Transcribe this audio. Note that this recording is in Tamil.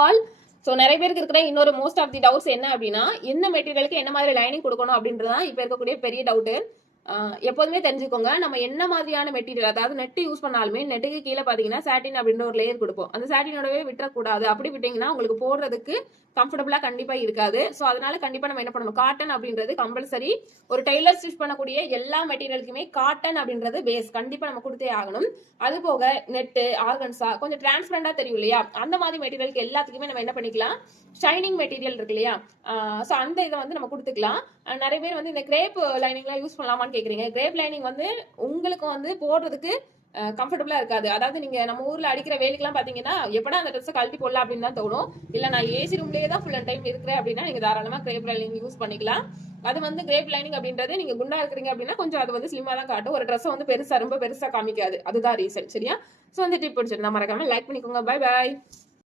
ஆல். ஸோ நிறைய பேருக்கு இருக்கிற இன்னொரு மோஸ்ட் ஆஃப் தி டவுட்ஸ் என்ன அப்படின்னா, என்ன மெட்டீரியலுக்கு என்ன மாதிரி லைனிங் கொடுக்கணும் அப்படின்றதான் இப்போ இருக்கக்கூடிய பெரிய டவுட்டு. எப்போதுமே தெரிஞ்சுக்கோங்க, நம்ம என்ன மாதிரியான மெட்டீரியல், அதாவது நெட் யூஸ் பண்ணாலுமே நெட்டுக்கு கீழே பார்த்தீங்கன்னா சாட்டின் அப்படின்ற ஒரு லேயர் கொடுப்போம். அந்த சாட்டினோடவே விட்டுறக்கூடாது. அப்படி விட்டீங்கன்னா உங்களுக்கு போடுறதுக்கு கம்ஃபர்டபுளா கண்டிப்பா இருக்காது. ஸோ அதனால கண்டிப்பா நம்ம என்ன பண்ணணும், காட்டன் அப்படின்றது கம்பல்சரி. ஒரு டெய்லர் ஸ்டிச் பண்ணக்கூடிய எல்லா மெட்டீரியலுக்குமே காட்டன் அப்படின்றது பேஸ் கண்டிப்பா நம்ம கொடுத்தே ஆகணும். அது போக நெட்டு, ஆர்கன்ஸா கொஞ்சம் டிரான்ஸ்பரண்டா தெரியும் இல்லையா, அந்த மாதிரி மெட்டீரியலுக்கு எல்லாத்துக்குமே நம்ம என்ன பண்ணிக்கலாம், ஷைனிங் மெட்டீரியல் இருக்கு இல்லையா, ஸோ அந்த இதை வந்து நம்ம கொடுத்துக்கலாம். நிறைய பேர் வந்து இந்த கிரேப் லைனிங்லாம் யூஸ் பண்ணலாமான்னு கேட்குறீங்க. கிரேப் லைனிங் வந்து உங்களுக்கு வந்து போடுறதுக்கு கம்ஃபர்டபுளா இருக்காது. அதாவது நீங்க நம்ம ஊர்ல அடிக்கிற வேலைக்கெல்லாம் பாத்தீங்கன்னா எப்படா அந்த ட்ரெஸ் கழட்டி போடலாம் அப்படின்னு தான் தோணும். இல்ல நான் ஏசி ரூம்லயே தான் ஃபுல் அண்ட் டைம் இருக்கிறேன் அப்படின்னா நீங்க தாராளமா கிரேப் லைனிங் யூஸ் பண்ணிக்கலாம். அது வந்து கிரேப் லைனிங் அப்படின்றது நீங்க குண்டா இருக்கிறீங்க அப்படின்னா கொஞ்சம் அது வந்து ஸ்லிமா தான் காட்டும். ஒரு ட்ரெஸ் வந்து பெருசா ரொம்ப பெருசா காமிக்காது. அதுதான் ரீசன். சரியா? ஸோ வந்து டிப் பிடிச்சிருந்தா மறக்காம லைக் பண்ணிக்கோங்க. Bye bye.